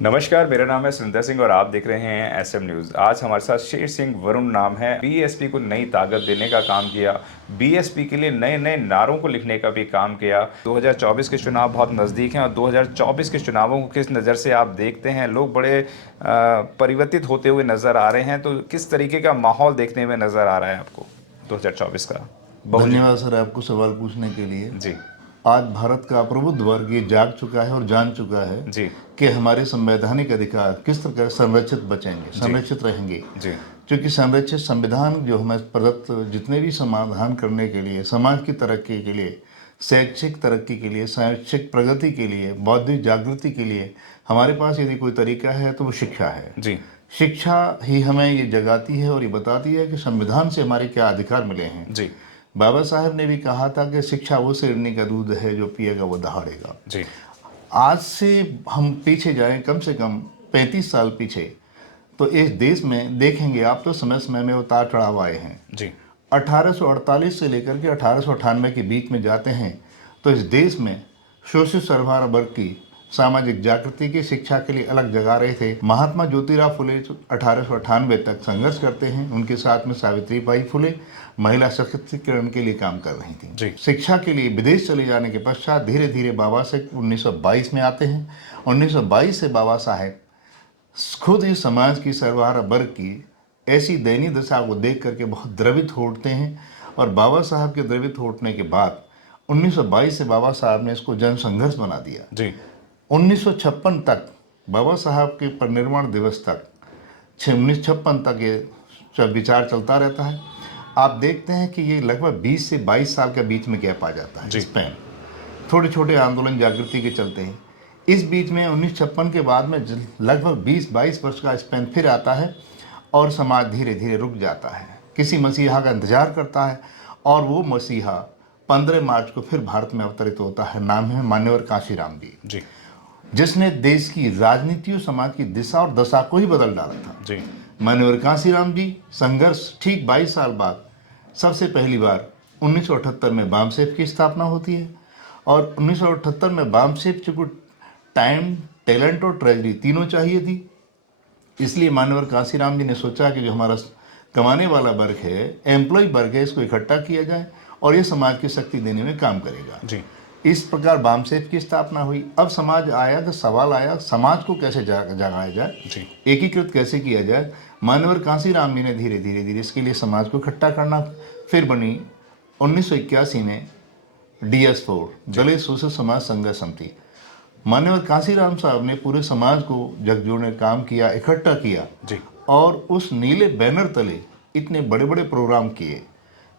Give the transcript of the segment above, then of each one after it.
नमस्कार, मेरा नाम है सुरिंदर सिंह और आप देख रहे हैं एसएम न्यूज़। आज हमारे साथ शेर सिंह वरुण नाम है। बीएसपी को नई ताकत देने का काम किया, बीएसपी के लिए नए नए नारों को लिखने का भी काम किया। 2024 के चुनाव बहुत नज़दीक हैं और 2024 के चुनावों को किस नज़र से आप देखते हैं? लोग बड़े परिवर्तित होते हुए नज़र आ रहे हैं, तो किस तरीके का माहौल देखने में नज़र आ रहा है आपको 2024 का? बहुजन। धन्यवाद सर आपको सवाल पूछने के लिए। जी। आज भारत का प्रबुद्ध वर्ग ये जाग चुका है और जान चुका है जी। कि हमारे संवैधानिक अधिकार किस तरह संरक्षित बचेंगे, जी। संरक्षित रहेंगे। जी। क्योंकि संरक्षित संविधान जो हमें प्रदत्त जितने भी समाधान करने के लिए, समाज की तरक्की के लिए, शैक्षिक तरक्की के लिए, शैक्षिक प्रगति के लिए, बौद्धिक जागृति के लिए हमारे पास यदि कोई तरीका है तो वो शिक्षा है। जी। शिक्षा ही हमें ये जगाती है और ये बताती है कि संविधान से हमारे क्या अधिकार मिले हैं। जी। बाबा साहब ने भी कहा था कि शिक्षा वो शेरनी का दूध है, जो पिएगा वो दहाड़ेगा। जी। आज से हम पीछे जाएं कम से कम 35 साल पीछे, तो इस देश में देखेंगे आप तो समय समय में उतार चढ़ाव आए हैं। जी। 1848 से लेकर के 1898 के बीच में जाते हैं तो इस देश में शोषित सर्वहारा वर्ग की सामाजिक जागृति की शिक्षा के लिए अलग जगा रहे थे। महात्मा ज्योतिराव फुले 1898 तक संघर्ष करते हैं, उनके साथ में सावित्रीबाई फुले महिला सशक्तिकरण के लिए काम कर रही थी। शिक्षा के लिए विदेश चले जाने के पश्चात धीरे धीरे बाबा साहेब 1922 में आते हैं। 1922 से बाबा साहेब खुद इस समाज की सर्वहारा वर्ग की ऐसी दयनीय दशा को देख करके बहुत द्रवित हो उठते हैं और बाबा साहब के द्रवित हो उठने के बाद 1922 से बाबा साहब ने इसको जन संघर्ष बना दिया। जी। 1956 तक बाबा साहब के परिनिर्वाण दिवस तक 1956 तक ये विचार चलता रहता है। आप देखते हैं कि ये लगभग 20 से 22 साल के बीच में गैप आ जाता है। स्पैन थोड़े छोटे आंदोलन जागृति के चलते हैं। इस बीच में 1956 के बाद में लगभग 20-22 वर्ष का स्पैन फिर आता है और समाज धीरे धीरे रुक जाता है, किसी मसीहा का इंतजार करता है और वो मसीहा 15 मार्च को फिर भारत में अवतरित होता है। नाम है मान्यवर कांशीराम जी, जिसने देश की राजनीति और समाज की दिशा और दशा को ही बदल डाला था। जी। मान्यवर कांशीराम जी संघर्ष ठीक 22 साल बाद सबसे पहली बार 1978 में बामसेफ की स्थापना होती है और 1978 में बामसेफ को टाइम, टैलेंट और ट्रेजरी तीनों चाहिए थी। इसलिए मान्यवर कांशीराम जी ने सोचा कि जो हमारा कमाने वाला वर्ग है, एम्प्लॉय वर्ग है, इसको इकट्ठा किया जाए और ये समाज की शक्ति देने में काम करेगा। जी। इस प्रकार बामसेफ की स्थापना हुई। अब समाज आया तो सवाल आया, समाज को कैसे जगाया जाए, एकीकृत कैसे किया जाए। मान्यवर कांशीराम जी ने धीरे धीरे धीरे इसके लिए समाज को इकट्ठा करना फिर बनी 1981 में DS4 दलित शोषित समाज संघर्ष समिति। मान्यवर कांशीराम साहब ने पूरे समाज को जगजोड़ने काम किया, इकट्ठा किया जी। और उस नीले बैनर तले इतने बड़े बड़े प्रोग्राम किए।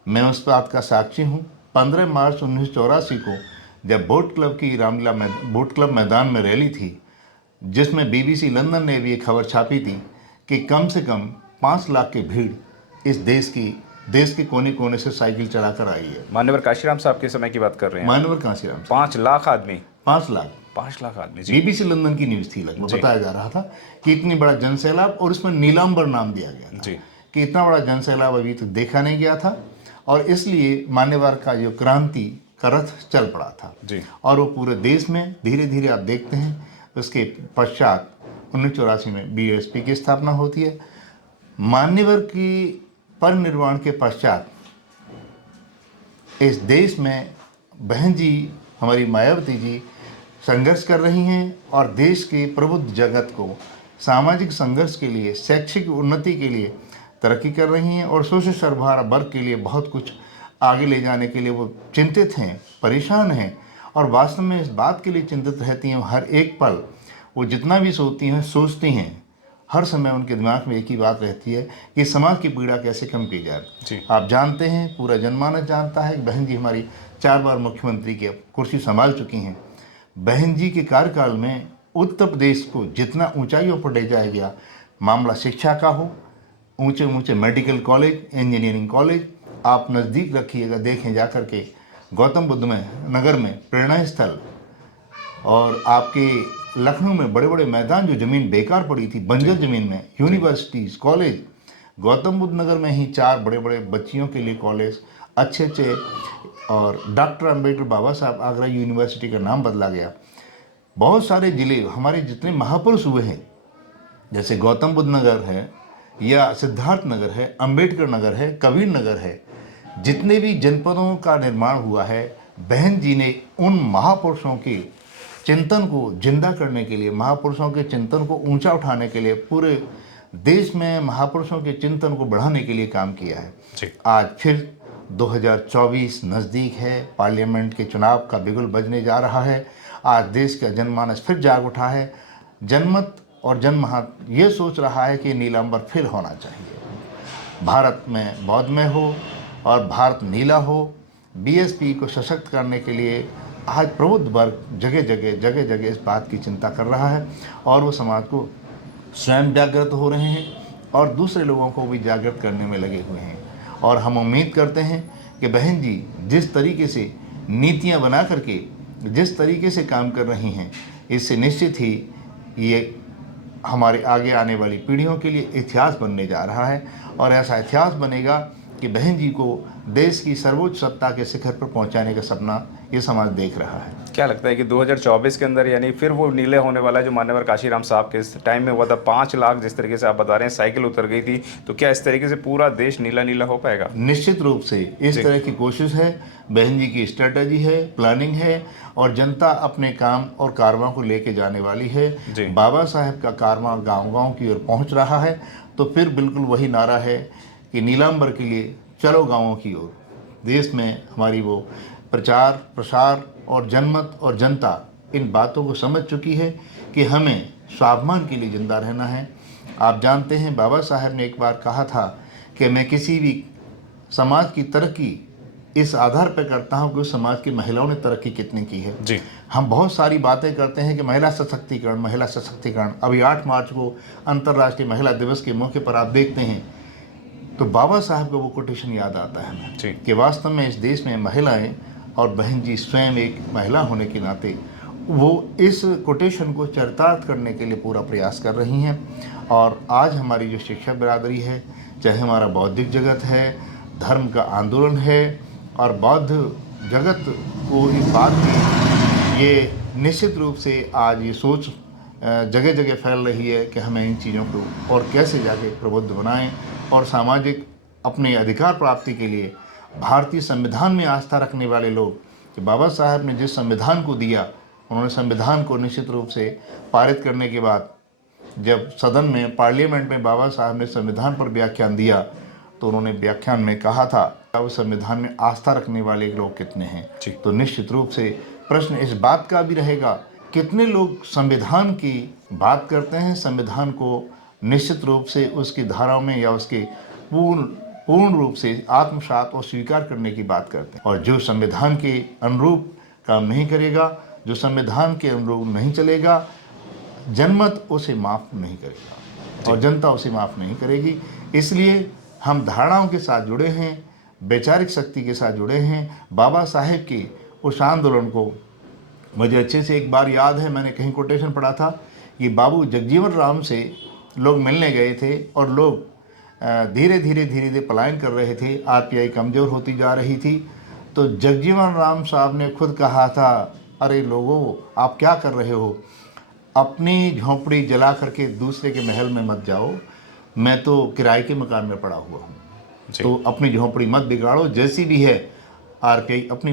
मैं उस बात का साक्षी हूँ। 15 मार्च 1984 को जब बोट क्लब की रामलीला में बोट क्लब मैदान में रैली थी, जिसमें BBC लंदन ने भी एक खबर छापी थी कि कम से कम 5 लाख की भीड़ इस देश के कोने कोने से साइकिल चलाकर आई है। मान्यवर कांशीराम साहब के समय की बात कर रहे हैं? मान्यवर कांशीराम 5 लाख आदमी? 5 लाख 5 लाख आदमी। BBC लंदन की न्यूज़ थी, लगभग बताया जा रहा था कि इतनी बड़ा जनसैलाब, और इसमें नीलांबर नाम दिया गया था कि इतना बड़ा जनसैलाब अभी तक देखा नहीं गया था और इसलिए मान्यवर का जो क्रांति का रथ चल पड़ा था जी। और वो पूरे देश में धीरे धीरे आप देखते हैं। उसके पश्चात 1984 में BSP की स्थापना होती है। मान्यवर की परिनिर्वाण के पश्चात इस देश में बहन जी हमारी मायावती जी संघर्ष कर रही हैं और देश के प्रबुद्ध जगत को सामाजिक संघर्ष के लिए, शैक्षिक उन्नति के लिए तरक्की कर रही हैं और शोषित सर्वहारा वर्ग के लिए बहुत कुछ आगे ले जाने के लिए वो चिंतित हैं, परेशान हैं और वास्तव में इस बात के लिए चिंतित रहती हैं। हर एक पल वो जितना भी सोचती हैं, हर समय उनके दिमाग में एक ही बात रहती है कि समाज की पीड़ा कैसे कम की जाए। आप जानते हैं, पूरा जनमानस जानता है कि बहन जी हमारी 4 बार मुख्यमंत्री की कुर्सी संभाल चुकी हैं। बहन जी के कार्यकाल में उत्तर प्रदेश को जितना ऊंचाइयों पर ले जाया गया, मामला शिक्षा का हो, ऊंचे ऊंचे मेडिकल कॉलेज, इंजीनियरिंग कॉलेज आप नज़दीक रखिएगा, देखें जा कर के गौतम बुद्ध में नगर में प्रेरणा स्थल, और आपके लखनऊ में बड़े बड़े मैदान जो ज़मीन बेकार पड़ी थी बंजर ज़मीन में, यूनिवर्सिटीज़, कॉलेज, गौतम बुद्ध नगर में ही 4 बड़े बड़े बच्चियों के लिए कॉलेज अच्छे और डॉक्टर अंबेडकर बाबा साहब आगरा यूनिवर्सिटी का नाम बदला गया। बहुत सारे जिले हमारे जितने महापुरुष हुए हैं, जैसे गौतम बुद्ध नगर है या सिद्धार्थ नगर है, अंबेडकर नगर है, कबीर नगर है, जितने भी जनपदों का निर्माण हुआ है, बहन जी ने उन महापुरुषों के चिंतन को जिंदा करने के लिए, महापुरुषों के चिंतन को ऊंचा उठाने के लिए, पूरे देश में महापुरुषों के चिंतन को बढ़ाने के लिए काम किया है। जी। आज फिर 2024 नज़दीक है, पार्लियामेंट के चुनाव का बिगुल बजने जा रहा है। आज देश का जनमानस फिर जाग उठा है। जनमत और जनमत ये सोच रहा है कि नीलांबर फिर होना चाहिए, भारत में बौद्धमय हो और भारत नीला हो। बीएसपी को सशक्त करने के लिए आज प्रबुद्ध वर्ग जगह जगह इस बात की चिंता कर रहा है और वो समाज को स्वयं जागृत हो रहे हैं और दूसरे लोगों को भी जागृत करने में लगे हुए हैं। और हम उम्मीद करते हैं कि बहन जी जिस तरीके से नीतियां बना करके जिस तरीके से काम कर रही हैं, इससे निश्चित ही ये हमारे आगे आने वाली पीढ़ियों के लिए इतिहास बनने जा रहा है। और ऐसा इतिहास बनेगा कि बहन जी को देश की सर्वोच्च सत्ता के शिखर पर पहुंचाने का सपना ये समाज देख रहा है। क्या लगता है कि 2024 के अंदर यानी फिर वो नीले होने वाला है जो मान्यवर काशीराम साहब के टाइम में हुआ था, 5 लाख जिस तरीके से आप बता रहे हैं साइकिल उतर गई थी, तो क्या इस तरीके से पूरा देश नीला नीला हो पाएगा? निश्चित रूप से इस तरह की कोशिश है, बहन जी की स्ट्रेटजी है, प्लानिंग है और जनता अपने काम और कारवां को लेके जाने वाली है। बाबा साहेब का कारवां गांव-गांव की ओर पहुंच रहा है, तो फिर बिल्कुल वही नारा है कि नीलांबर के लिए चलो गाँवों की ओर। देश में हमारी वो प्रचार प्रसार और जनमत और जनता इन बातों को समझ चुकी है कि हमें स्वाभिमान के लिए जिंदा रहना है। आप जानते हैं बाबा साहेब ने एक बार कहा था कि मैं किसी भी समाज की तरक्की इस आधार पर करता हूं कि उस समाज की महिलाओं ने तरक्की कितनी की है। जी। हम बहुत सारी बातें करते हैं कि महिला सशक्तिकरण, महिला सशक्तिकरण। अभी 8 मार्च को अंतर्राष्ट्रीय महिला दिवस के मौके पर आप देखते हैं तो बाबा साहब का वो कोटेशन याद आता है हमें कि वास्तव में इस देश में महिलाएं और बहन जी स्वयं एक महिला होने के नाते वो इस कोटेशन को चरितार्थ करने के लिए पूरा प्रयास कर रही हैं। और आज हमारी जो शिक्षक बिरादरी है, चाहे हमारा बौद्धिक जगत है, धर्म का आंदोलन है और बौद्ध जगत को इस बात की ये निश्चित रूप से आज ये सोच जगह जगह फैल रही है कि हमें इन चीज़ों को और कैसे जाके प्रबुद्ध बनाएं और सामाजिक अपने अधिकार प्राप्ति के लिए भारतीय संविधान में आस्था रखने वाले लोग कि बाबा साहब ने जिस संविधान को दिया, उन्होंने संविधान को निश्चित रूप से पारित करने के बाद जब सदन में पार्लियामेंट में बाबा साहब ने संविधान पर व्याख्यान दिया तो उन्होंने व्याख्यान में कहा था उस संविधान में आस्था रखने वाले लोग कितने हैं। तो निश्चित रूप से प्रश्न इस बात का भी रहेगा कितने लोग संविधान की बात करते हैं, संविधान को निश्चित रूप से उसकी धाराओं में या उसके पूर्ण रूप से आत्मसात और स्वीकार करने की बात करते हैं। और जो संविधान के अनुरूप काम नहीं करेगा, जो संविधान के अनुरूप नहीं चलेगा, जनमत उसे माफ़ नहीं करेगा और जनता उसे माफ़ नहीं करेगी। इसलिए हम धारणाओं के साथ जुड़े हैं, वैचारिक शक्ति के साथ जुड़े हैं। बाबा साहेब के उस आंदोलन को मुझे अच्छे से एक बार याद है, मैंने कहीं कोटेशन पढ़ा था कि बाबू जगजीवन राम से लोग मिलने गए थे और लोग धीरे धीरे पलायन कर रहे थे, आरपीआई कमज़ोर होती जा रही थी। तो जगजीवन राम साहब ने खुद कहा था, अरे लोगों आप क्या कर रहे हो, अपनी झोंपड़ी जला करके दूसरे के महल में मत जाओ, मैं तो किराए के मकान में पड़ा हुआ हूँ, तो अपनी झोंपड़ी मत बिगाड़ो। जैसी भी है आरपीआई अपनी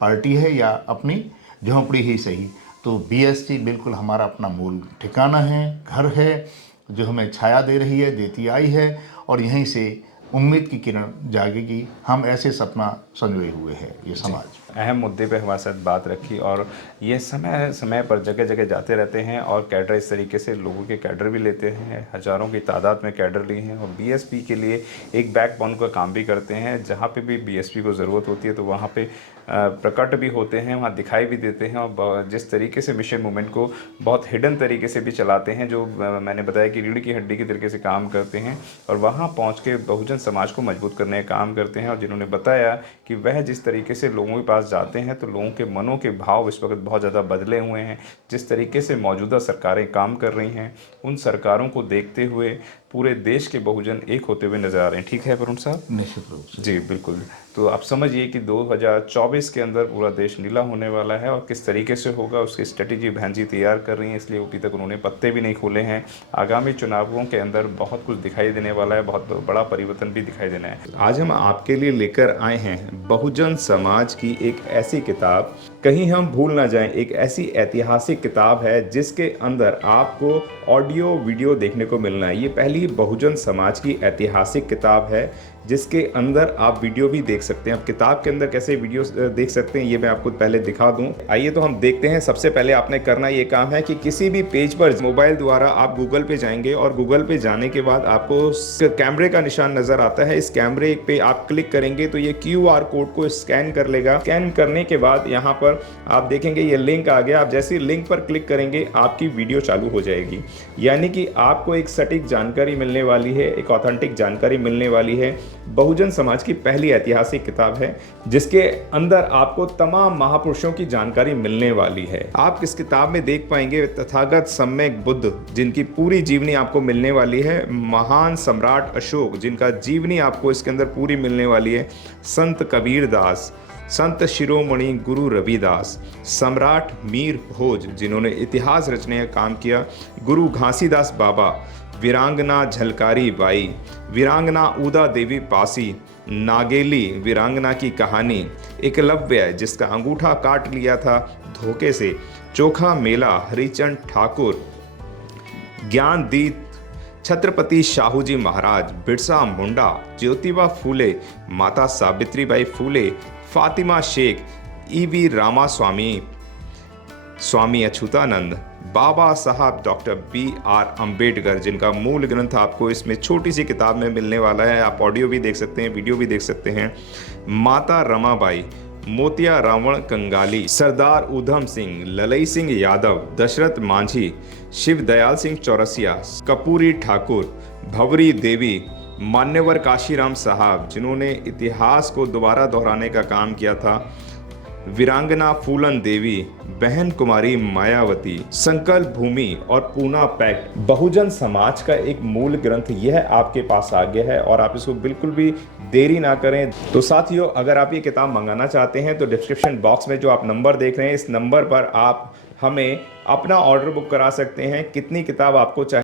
पार्टी है या अपनी झोंपड़ी ही सही, तो बीएसपी बिल्कुल हमारा अपना मूल ठिकाना है, घर है जो हमें छाया दे रही है, देती आई है और यहीं से उम्मीद की किरण जागेगी। हम ऐसे सपना संजोए हुए हैं ये समाज। अहम मुद्दे पे हमारे साथ बात रखी और ये समय समय पर जगह जगह जाते रहते हैं और कैडर इस तरीके से लोगों के कैडर भी लेते हैं, हज़ारों की तादाद में कैडर लिए हैं और बीएसपी के लिए एक बैकबोन का काम भी करते हैं। जहाँ पे भी बीएसपी को ज़रूरत होती है तो वहाँ पे प्रकट भी होते हैं, वहाँ दिखाई भी देते हैं और जिस तरीके से मिशन मूवमेंट को बहुत हिडन तरीके से भी चलाते हैं, जो मैंने बताया कि रीढ़ की हड्डी के तरीके से काम करते हैं और वहाँ पहुँच के बहुजन समाज को मजबूत करने का काम करते हैं। और जिन्होंने बताया कि वह जिस तरीके से लोगों के पास जाते हैं तो लोगों के मनों के भाव इस वक्त बहुत ज़्यादा बदले हुए हैं। जिस तरीके से मौजूदा सरकारें काम कर रही हैं, उन सरकारों को देखते हुए पूरे देश के बहुजन एक होते हुए नजर आ रहे हैं। ठीक है वरुण साहब? निश्चित रूप से। जी बिल्कुल। तो आप समझिए कि 2024 के अंदर पूरा देश नीला होने वाला है और किस तरीके से होगा उसकी स्ट्रेटेजी बहन जी तैयार कर रही हैं, इसलिए अभी तक उन्होंने पत्ते भी नहीं खोले हैं। आगामी चुनावों के अंदर बहुत कुछ दिखाई देने वाला है, बहुत बड़ा परिवर्तन भी दिखाई देना है। आज हम आपके लिए लेकर आए हैं बहुजन समाज की एक ऐसी किताब, कहीं हम भूल ना जाएं, एक ऐसी ऐतिहासिक किताब है जिसके अंदर आपको ऑडियो वीडियो देखने को मिलना है। ये पहली बहुजन समाज की ऐतिहासिक किताब है जिसके अंदर आप वीडियो भी देख सकते हैं। आप किताब के अंदर कैसे वीडियो देख सकते हैं ये मैं आपको पहले दिखा दूं। आइए तो हम देखते हैं। सबसे पहले आपने करना ये काम है कि किसी भी पेज पर मोबाइल द्वारा आप गूगल पे जाएंगे और गूगल पे जाने के बाद आपको कैमरे का निशान नजर आता है। इस कैमरे पे आप क्लिक करेंगे तो ये QR कोड को स्कैन कर लेगा। स्कैन करने के बाद यहाँ पर आप देखेंगे ये लिंक आ गया। आप जैसे लिंक पर क्लिक करेंगे आपकी वीडियो चालू हो जाएगी, यानी कि आपको एक सटीक जानकारी मिलने वाली है, एक ऑथेंटिक जानकारी मिलने वाली है। बहुजन समाज की पहली ऐतिहासिक किताब है जिसके अंदर आपको तमाम महापुरुषों की जानकारी मिलने वाली है। आप इस किताब में देख पाएंगे तथागत सम्यक बुद्ध जिनकी पूरी जीवनी आपको मिलने वाली है, महान सम्राट अशोक जिनका जीवनी आपको इसके अंदर पूरी मिलने वाली है, संत कबीर दास, संत शिरोमणि गुरु रविदास, सम्राट मीर भोज जिन्होंने इतिहास रचने का काम किया, गुरु घासीदास बाबा, वीरांगना झलकारी बाई, वीरांगना उदा देवी पासी, नागेली वीरांगना की कहानी, एकलव्य जिसका अंगूठा काट लिया था धोखे से, चोखा मेला हरिचंद ठाकुर, ज्ञानदीप छत्रपति शाहू जी महाराज, बिरसा मुंडा, ज्योतिबा फूले, माता सावित्रीबाई फूले, फातिमा शेख, EV रामास्वामी, स्वामी अच्युतानंद, बाबा साहब डॉक्टर BR अम्बेडकर जिनका मूल ग्रंथ आपको इसमें छोटी सी किताब में मिलने वाला है। आप ऑडियो भी देख सकते हैं, वीडियो भी देख सकते हैं। माता रमाबाई, मोतिया रावण कंगाली, सरदार उधम सिंह, ललई सिंह यादव, दशरथ मांझी, शिव दयाल सिंह चौरसिया, कपूरी ठाकुर, भवरी देवी, मान्यवर काशीराम साहब जिन्होंने इतिहास को दोबारा दोहराने का काम किया था, वीरांगना फूलन देवी, बहन कुमारी मायावती, संकल्प भूमि और पूना पैक्ट। बहुजन समाज का एक मूल ग्रंथ यह आपके पास आ गया है और आप इसको बिल्कुल भी देरी ना करें। तो साथियों, अगर आप ये किताब मंगाना चाहते हैं तो डिस्क्रिप्शन बॉक्स में जो आप नंबर देख रहे हैं इस नंबर पर आप हमें अपना ऑर्डर बुक करा सकते हैं। कितनी किताब आपको चाहिए